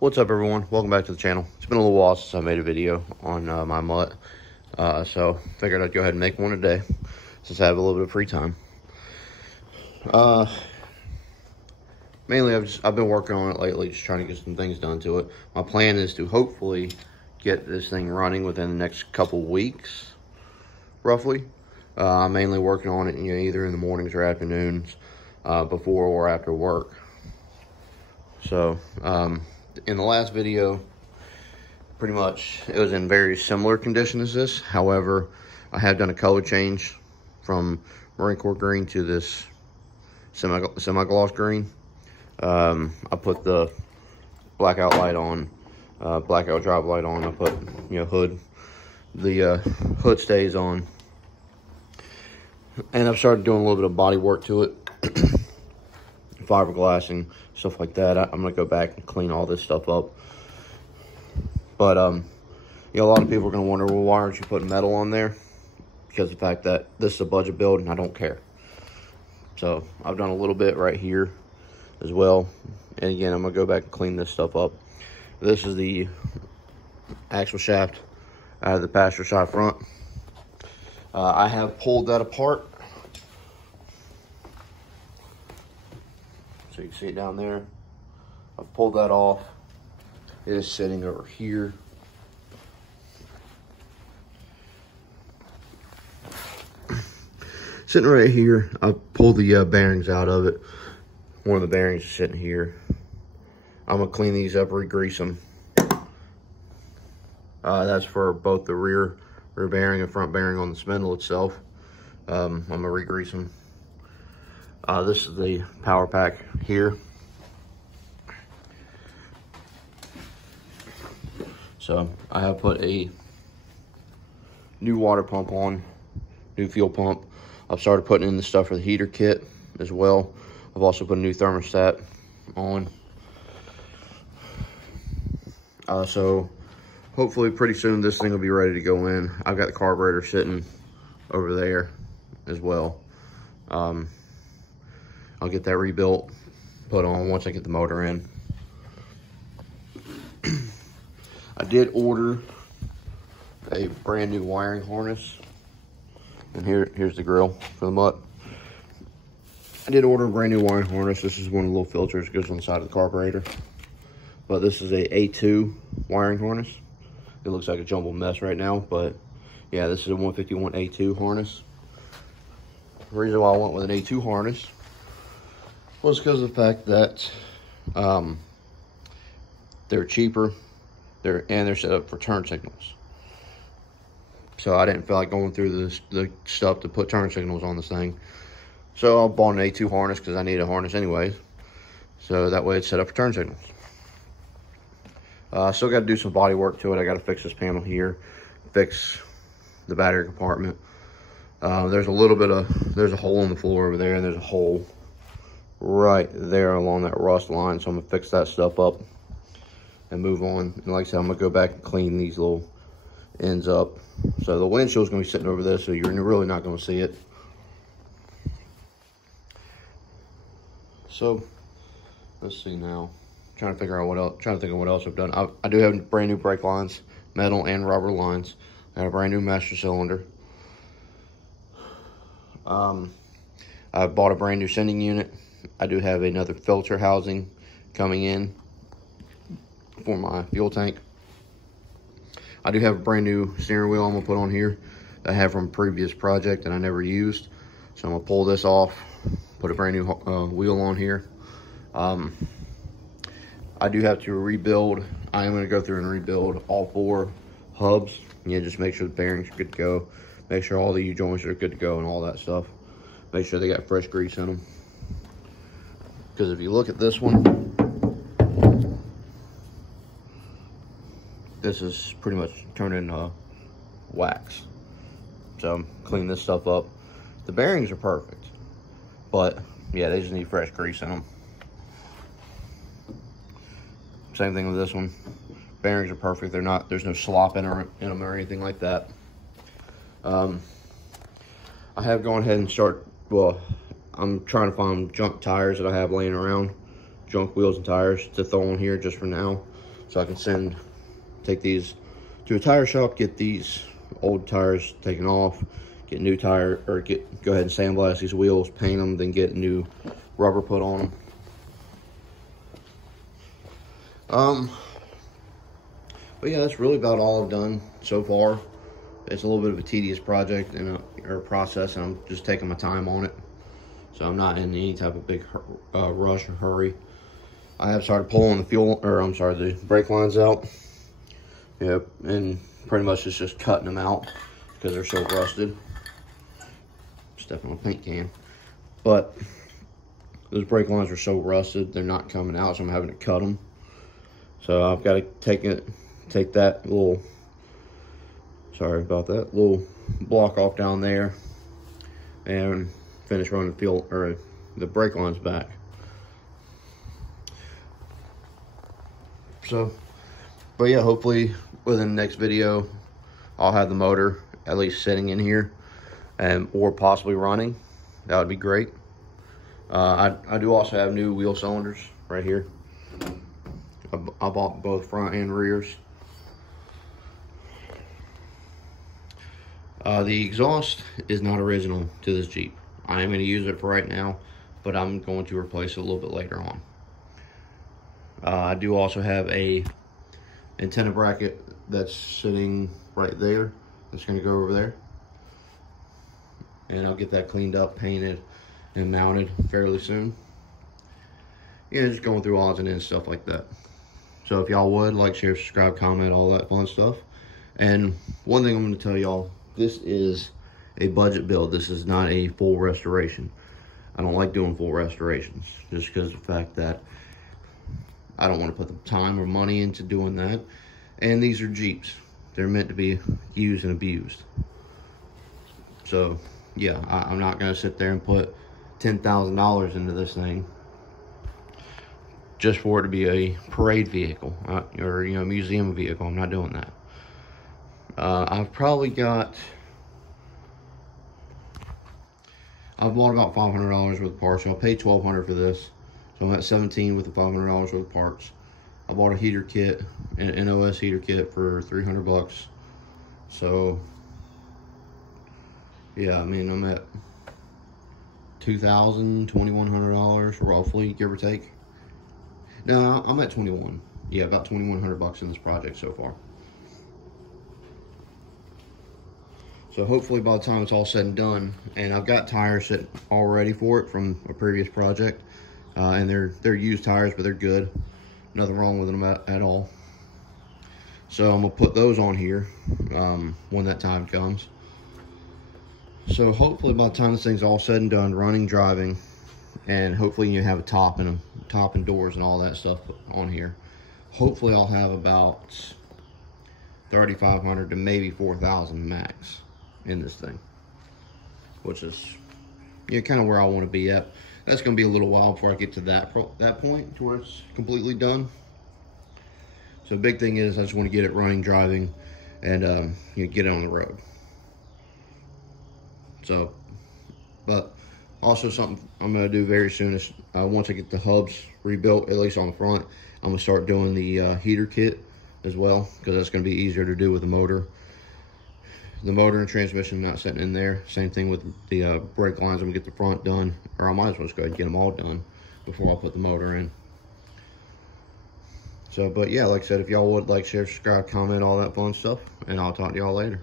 What's up, everyone? Welcome back to the channel. It's been a little while since I made a video on my mutt, so figured I'd go ahead and make one today since I have a little bit of free time. Mainly I've been working on it lately, just trying to get some things done to it. My plan is to hopefully get this thing running within the next couple weeks, roughly. I'm mainly working on it, either in the mornings or afternoons, before or after work. So, in the last video, pretty much it was in very similar condition as this. However, I have done a color change from Marine Corps green to this semi-gloss green. I put the blackout light on, blackout drop light on. I put, hood. The hood stays on. And I've started doing a little bit of body work to it. Fiberglassing, stuff like that. I'm gonna go back and clean all this stuff up. But a lot of people are gonna wonder, well, why aren't you putting metal on there? Because of the fact that this is a budget build and I don't care. So I've done a little bit right here as well. And again, I'm gonna go back and clean this stuff up. This is the axle shaft out of the passenger side front. I have pulled that apart. So you can see it down there. I've pulled that off. It is sitting over here. Sitting right here. I pulled the bearings out of it. One of the bearings is sitting here. I'm gonna clean these up, re-grease them. That's for both the rear bearing and front bearing on the spindle itself. I'm gonna re-grease them. This is the power pack here. So I have put a new water pump on, new fuel pump. I've started putting in the stuff for the heater kit as well. I've also put a new thermostat on. So hopefully pretty soon this thing will be ready to go in. I've got the carburetor sitting over there as well. I'll get that rebuilt, put on once I get the motor in. I did order a brand new wiring harness. And here's the grill for the mutt. I did order a brand new wiring harness. This is one of the little filters that goes on the side of the carburetor. But this is a A2 wiring harness. It looks like a jumbled mess right now, but yeah, this is a 151A2 harness. The reason why I went with an A2 harness was because of the fact that they're cheaper, they're set up for turn signals. So I didn't feel like going through the stuff to put turn signals on this thing. So I bought an A2 harness because I need a harness anyways. So that way it's set up for turn signals. Still got to do some body work to it. I got to fix this panel here, fix the battery compartment. There's a hole in the floor over there, and there's a hole right there along that rust line. So I'm gonna fix that stuff up and move on. And like I said, I'm gonna go back and clean these little ends up. So the windshield's gonna be sitting over there, so you're really not gonna see it. So let's see now. Trying to figure out what else. Trying to think of what else I've done. I do have brand new brake lines, metal and rubber lines. I got a brand new master cylinder. I bought a brand new sending unit. I do have another filter housing coming in for my fuel tank. I do have a brand new steering wheel I'm gonna put on here that I have from a previous project that I never used. So I'm gonna pull this off, put a brand new wheel on here. I do have to rebuild. I am gonna go through and rebuild all 4 hubs. Just make sure the bearings are good to go. Make sure all the U-joints are good to go and all that stuff. Make sure they got fresh grease in them. Because if you look at this one, this is pretty much turned into wax. So clean this stuff up. The bearings are perfect, but yeah, they just need fresh grease in them. Same thing with this one. Bearings are perfect. There's no slop in them or anything like that. I have gone ahead and I'm trying to find junk tires that I have laying around, junk wheels and tires to throw on here just for now. so I can take these to a tire shop, get these old tires taken off, get new tire, or go ahead and sandblast these wheels, paint them, then get new rubber put on them. But yeah, that's really about all I've done so far. It's a little bit of a tedious project or process, and I'm just taking my time on it. So I'm not in any type of big rush or hurry. I have started pulling the brake lines out. Yep, and pretty much it's just cutting them out because they're so rusted. Stepping on a paint can. But those brake lines are so rusted, they're not coming out, so I'm having to cut them. So I've got to take that little, sorry about that, little block off down there and finish running the brake lines back. So, but yeah, hopefully within the next video, I'll have the motor at least sitting in here or possibly running. That would be great. I do also have new wheel cylinders right here. I bought both front and rears. The exhaust is not original to this Jeep. I am going to use it for right now, but I'm going to replace it a little bit later on. I do also have a antenna bracket that's sitting right there. That's going to go over there. And I'll get that cleaned up, painted, and mounted fairly soon. Yeah, just going through odds and ends, stuff like that. So if y'all would, like, share, subscribe, comment, all that fun stuff. And one thing I'm going to tell y'all, this is a budget build. This is not a full restoration. I don't like doing full restorations just because of the fact that I don't want to put the time or money into doing that. And these are Jeeps. They're meant to be used and abused. So, yeah, I'm not going to sit there and put $10,000 into this thing just for it to be a parade vehicle or, you know, museum vehicle. I'm not doing that. I've bought about $500 worth of parts. So I paid $1,200 for this. So I'm at $17 with the $500 worth of parts. I bought a heater kit, an NOS heater kit for $300. So yeah, I mean, I'm at $2,000, $2,100 roughly, give or take. No, I'm at 21. Yeah, about $2,100 in this project so far. So hopefully by the time it's all said and done, and I've got tires set all ready for it from a previous project, and they're used tires, but they're good. Nothing wrong with them at all. So I'm gonna put those on here when that time comes. So hopefully by the time this thing's all said and done, running, driving, and hopefully you have a top and doors and all that stuff on here. Hopefully I'll have about 3,500 to maybe 4,000 max in this thing, which is, you know, kind of where I want to be at. That's going to be a little while before I get to that point to where it's completely done. So the big thing is I just want to get it running, driving, and you know, get it on the road. So, but also something I'm going to do very soon is once I get the hubs rebuilt, at least on the front, I'm going to start doing the heater kit as well, because that's going to be easier to do with the motor. The motor and transmission not sitting in there. Same thing with the brake lines. I'm going to get the front done, or I might as well just go ahead and get them all done before I put the motor in. So, but yeah, like I said, if y'all would like, share, subscribe, comment, all that fun stuff, and I'll talk to y'all later.